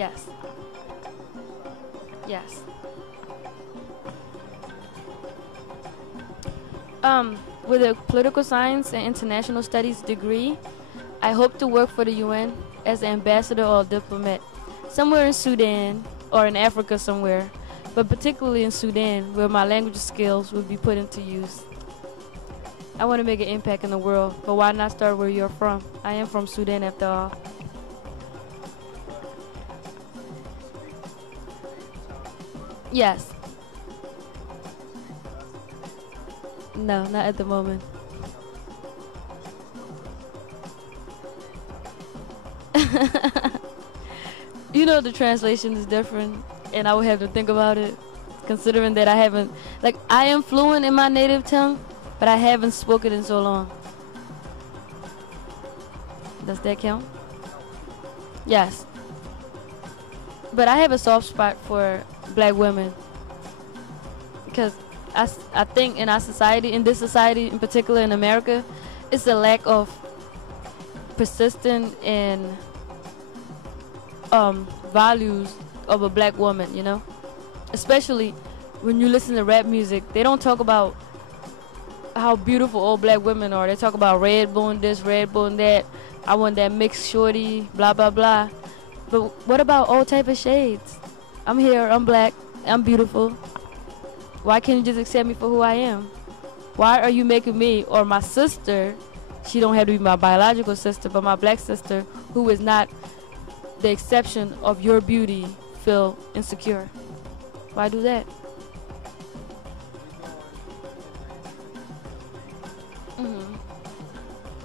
Yes. Yes. With a political science and international studies degree, I hope to work for the UN as an ambassador or diplomat, somewhere in Sudan or in Africa somewhere, but particularly in Sudan, where my language skills will be put into use. I want to make an impact in the world, but why not start where you're from? I am from Sudan after all. Yes. No, not at the moment. You know, the translation is different, and I would have to think about it, considering that I haven't, like, I am fluent in my native tongue, but I haven't spoken in so long. Does that count? Yes. But I have a soft spot for black women, because I think in our society, in this society in particular in America, it's a lack of persistent and values of a black woman, you know? Especially when you listen to rap music, they don't talk about how beautiful all black women are. They talk about red bone this, red bone that, I want that mixed shorty, blah blah blah. But what about all type of shades? I'm here, I'm black, I'm beautiful. Why can't you just accept me for who I am? Why are you making me or my sister, she don't have to be my biological sister, but my black sister, who is not the exception of your beauty, feel insecure? Why do that?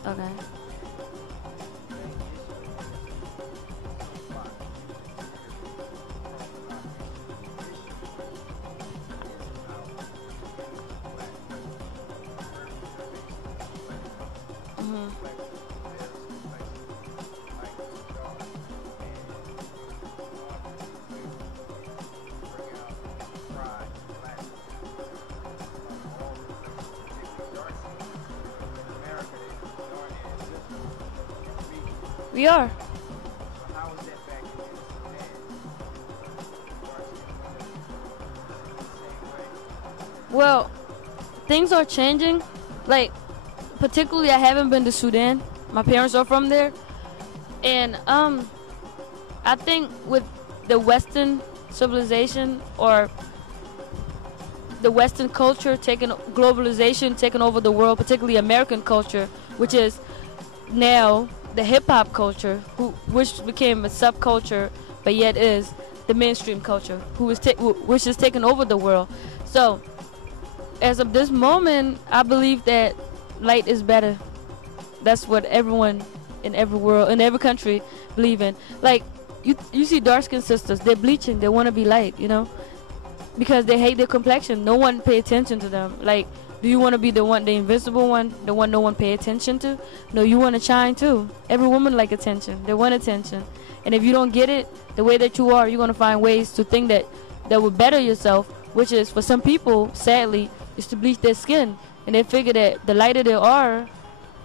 Okay. We are. Well, things are changing. Like, particularly, I haven't been to Sudan. My parents are from there, and I think with the Western civilization or the Western culture taking globalization, taking over the world, particularly American culture, which is now the hip hop culture, which became a subculture, but yet is the mainstream culture, which is taking over the world. So, as of this moment, I believe that light is better. That's what everyone in every world, in every country, believe in. Like, you see dark-skinned sisters, they're bleaching, they want to be light, you know, because they hate their complexion. No one pay attention to them. Like, do you want to be the one, the invisible one, the one no one pay attention to? No, you want to shine too. Every woman like attention. They want attention. And if you don't get it the way that you are, you're going to find ways to think that will better yourself, which is, for some people, sadly, is to bleach their skin. And they figure that the lighter they are,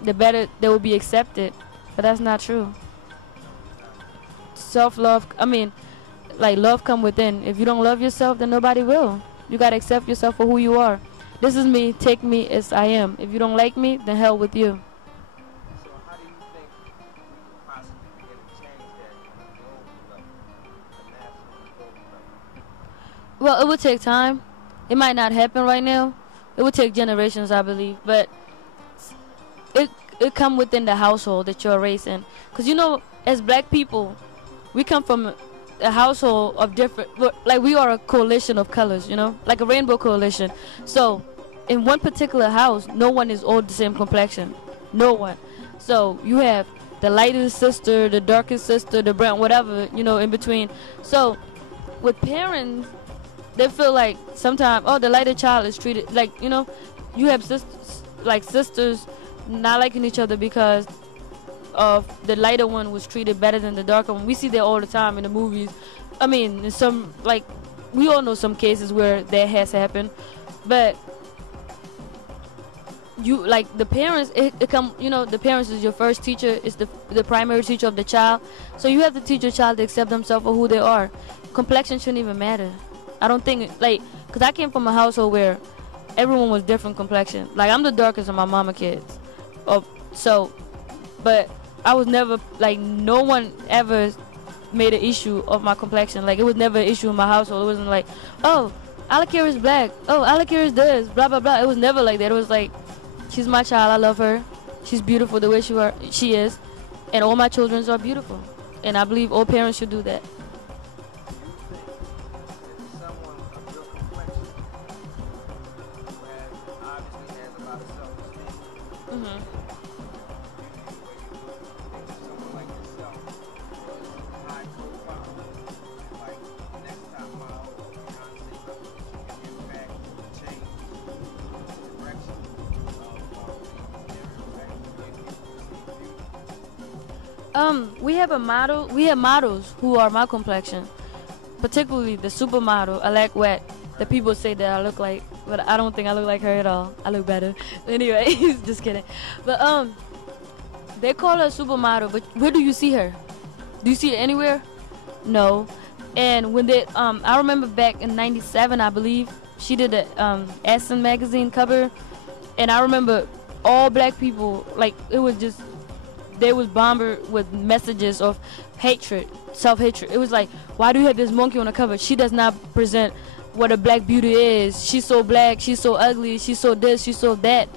the better they will be accepted. But that's not true. Self-love, I mean, like, love come within. If you don't love yourself, then nobody will. You got to accept yourself for who you are. This is me, take me as I am. If you don't like me, then hell with you. So how do you think we could possibly begin to change that on a global level, a national and global level? Well, it would take time. It might not happen right now. It would take generations, I believe. But it come within the household that you're raised in. Because, you know, as black people, we come from a household of different, like, we are a coalition of colors, you know, like a rainbow coalition. So in one particular house, no one is all the same complexion. No one. So you have the lightest sister, the darkest sister, the brown, whatever, you know, in between. So with parents, they feel like sometimes, oh, the lighter child is treated like, you know, you have sisters not liking each other because of the lighter one was treated better than the darker one. We see that all the time in the movies. I mean, in some, like, we all know some cases where that has happened. But you like the parents, it come, you know, the parents is your first teacher, is the primary teacher of the child. So you have to teach your child to accept themselves for who they are. Complexion shouldn't even matter. I don't think, like, because I came from a household where everyone was different complexion. Like, I'm the darkest of my mama kids. So, but I was never, like, no one ever made an issue of my complexion. Like, it was never an issue in my household. It wasn't like, oh, Alakira is black. Oh, Alakira is this. Blah, blah, blah. It was never like that. It was like, she's my child. I love her. She's beautiful the way she is. And all my children are beautiful. And I believe all parents should do that. We have models who are my complexion, particularly the supermodel, I like wet. The people say that I look like, but I don't think I look like her at all. I look better. Anyway, just kidding. But they call her a supermodel, but where do you see her? Do you see her anywhere? No. And when they, I remember back in '97, I believe, she did a Essen magazine cover, and I remember all black people, like, it was just, they was bombarded with messages of hatred, self-hatred. It was like, why do you have this monkey on the cover? She does not present what a black beauty is. She's so black, she's so ugly, she's so this, she's so that.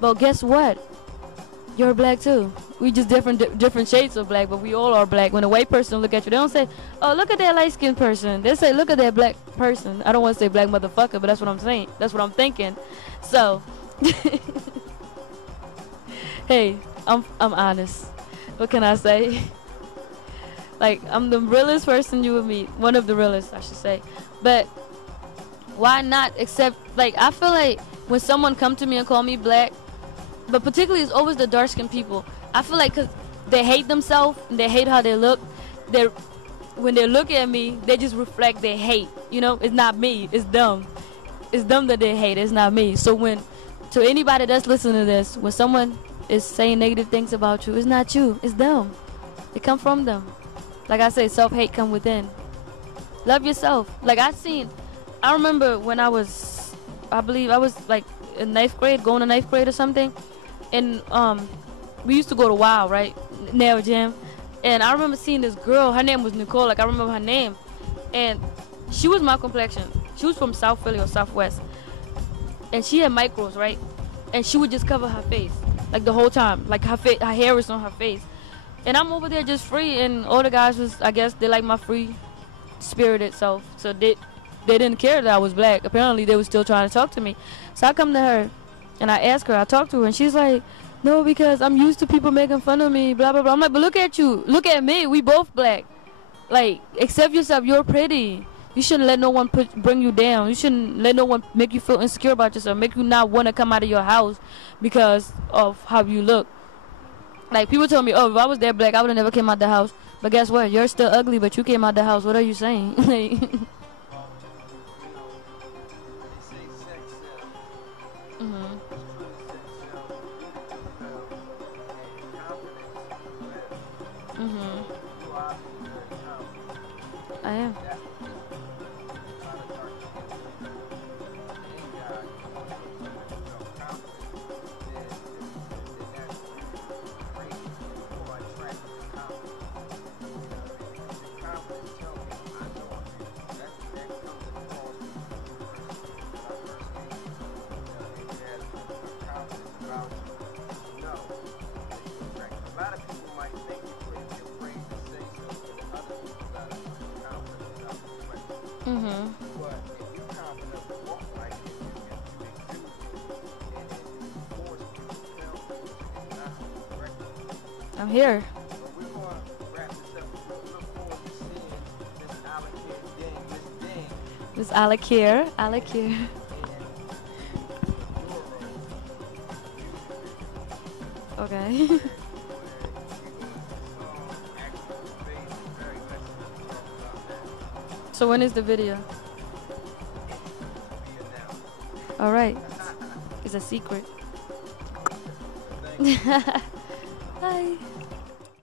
But guess what? You're black too. We just different shades of black, but we all are black. When a white person look at you, they don't say, oh, look at that light-skinned person. They say, look at that black person. I don't want to say black motherfucker, but that's what I'm saying. That's what I'm thinking. So, hey, I'm honest. What can I say? Like, I'm the realest person you would meet. One of the realest, I should say. But why not accept, like, I feel like when someone come to me and call me black, but particularly it's always the dark-skinned people. I feel like 'cause they hate themselves, they hate how they look, when they look at me, they just reflect their hate. You know, it's not me, it's them. It's them that they hate, it's not me. So to anybody that's listening to this, when someone is saying negative things about you, it's not you, it's them. It come from them. Like I say, self-hate come within. Love yourself. Like I remember when I believe I was like in 9th grade, going to 9th grade or something, and we used to go to WOW, right? Nail Gym. And I remember seeing this girl, her name was Nicole, like I remember her name, and she was my complexion. She was from South Philly or Southwest, and she had micros, right? And she would just cover her face like the whole time, like her hair was on her face. And I'm over there just free, and all the guys was, I guess they like my free spirited self, so they didn't care that I was black. Apparently they were still trying to talk to me. So I come to her and I ask her, I talk to her, and she's like, no, because I'm used to people making fun of me, blah blah blah. I'm like, but look at you, look at me, we both black. Like, accept yourself, you're pretty. You shouldn't let no one bring you down. You shouldn't let no one make you feel insecure about yourself, make you not want to come out of your house because of how you look. Like, people tell me, oh, if I was that black, I would have never came out the house. But guess what? You're still ugly, but you came out the house. What are you saying? Like, I am. I'm here. Miss Alakir. Okay. So when is the video? All right. It's a secret. Bye.